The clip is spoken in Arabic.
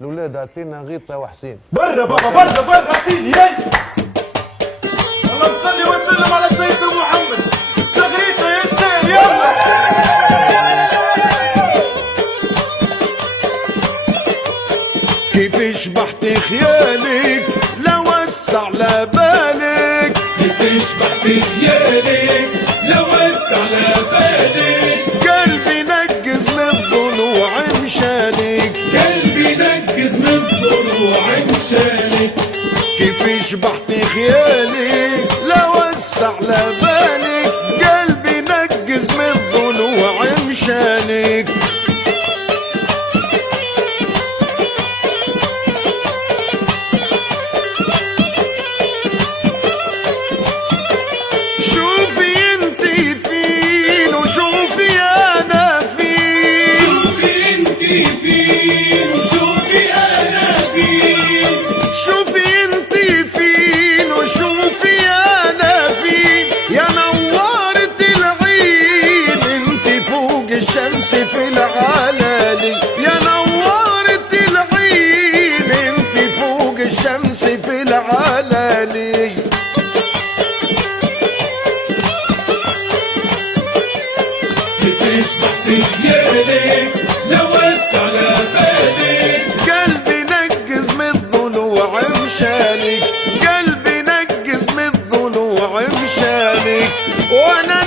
الاولاد اعطينا غيطه وحسين. برا بابا برا اعطيني ياي. اللهم صل وسلم على سيدنا محمد. شغريطه يا سيد يلا. كيف شبحت خيالك لو وسع لبالك، كيف شبحت خيالك لو وسع لبالك، قلبي نقز من ضلوع مشانك، قلبي نقز من ضلوع مشانك. كيف شبحت خيالك لو وسع لبالك، قلبي نقز من ضلوع مشانك. شوفي انتي فين وشوفي انا فين، شوفي انتي فين وشوفي انا فين، شوفي انتي فين وشوفي انا فين. يا نورت العين انتي فوق الشمس في العلالي، يا نورت العين انتي فوق الشمس في العلالي. كيف شبحت خيالك لو وسع لبالك، قلبي نقز من الضلوع مشانك، قلبي نقز من الضلوع مشانك. وانا